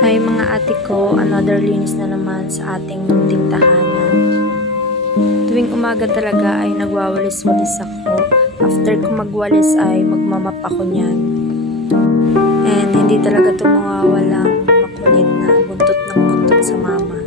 Hi mga ate ko, another linis na naman sa ating munting tahanan. Tuwing umaga talaga ay nagwawalis-walis ako. After ko magwalis ay magmamap ako niyan. And hindi talaga ito mawawalang makulit na buntot ng buntot sa mama.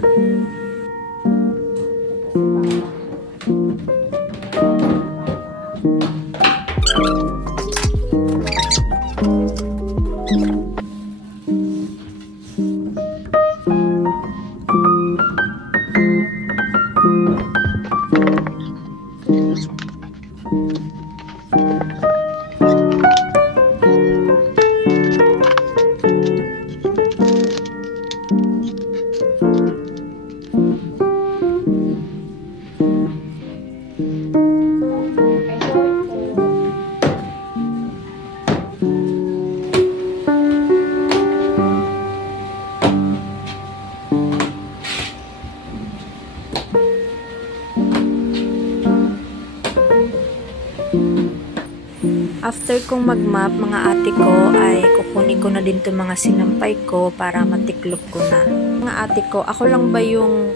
After kong mag-map mga ate ko ay kukunin ko na din itong mga sinampay ko para matiklop ko na. Mga ate ko, ako lang ba yung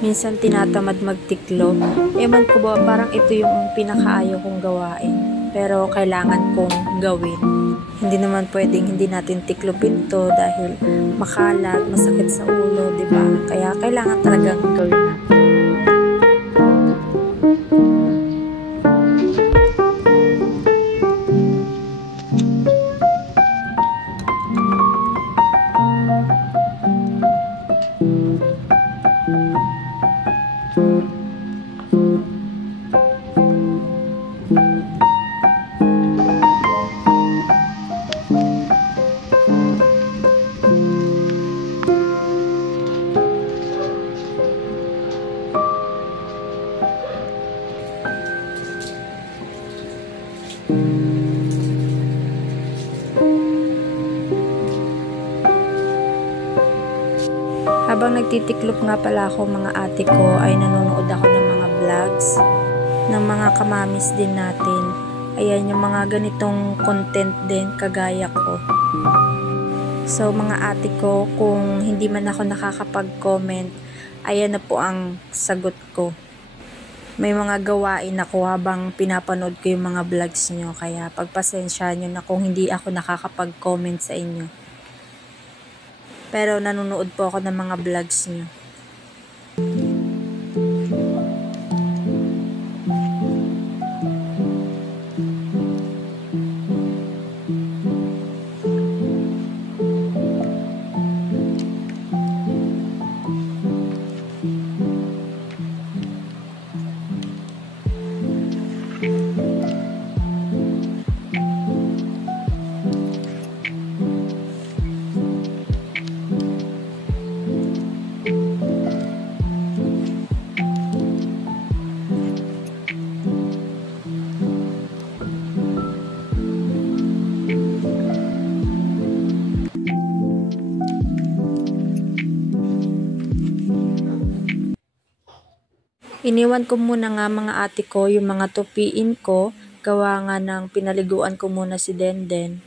minsan tinatamad magtiklop? Ewan ko ba, parang ito yung pinakaayaw kong gawain. Pero kailangan kong gawin. Hindi naman pwedeng hindi natin tiklopin to dahil makalat, masakit sa ulo, diba? Kaya kailangan talagang gawin natin. Habang nagtitiklop nga pala ako mga ate ko ay nanonood ako ng mga vlogs ng mga kamamis din natin. Ayan yung mga ganitong content din kagaya ko. So mga ate ko, kung hindi man ako nakakapag-comment, ayan na po ang sagot ko. May mga gawain ako habang pinapanood ko yung mga vlogs nyo. Kaya pagpasensya nyo na kung hindi ako nakakapag-comment sa inyo. Pero nanonood po ako ng mga vlogs nyo. Iniwan ko muna nga mga ate ko yung mga tupiin ko, gawa nga ng pinaliguan ko muna si Denden.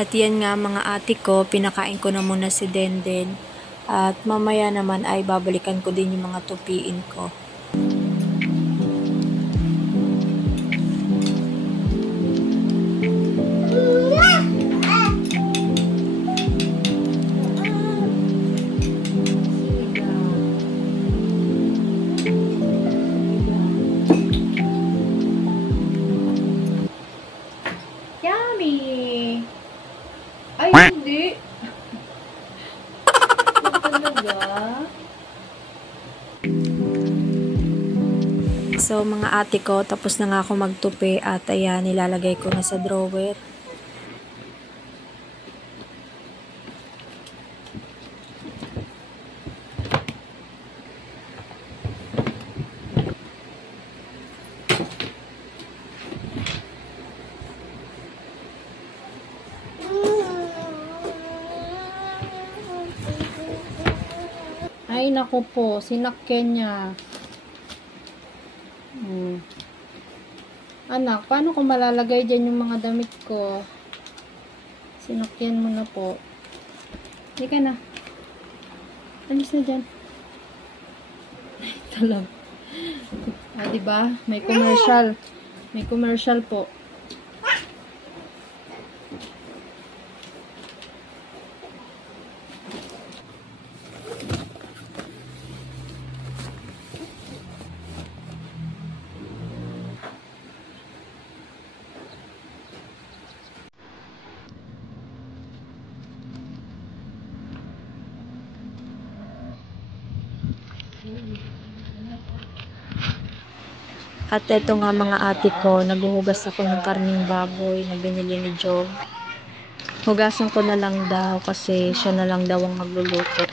At yan nga mga ate ko, pinakain ko na muna si Denden. At mamaya naman ay babalikan ko din yung mga tupiin ko. Yummy! Ay, hindi. Ito talaga. So mga ate ko, tapos na nga ako magtupi at ayan, nilalagay ko na sa drawer. Ay, naku po. Sinakyan niya. Anak, paano ko malalagay dyan yung mga damit ko? Sinakyan mo na po. Hindi ka na. Alis na dyan. Ay, talag. Diba? May commercial. May commercial po. At eto nga mga ate ko, naghuhugas ako ng karning baboy na binili ni Job. Hugasan ko na lang daw kasi siya na lang daw ang magluluto.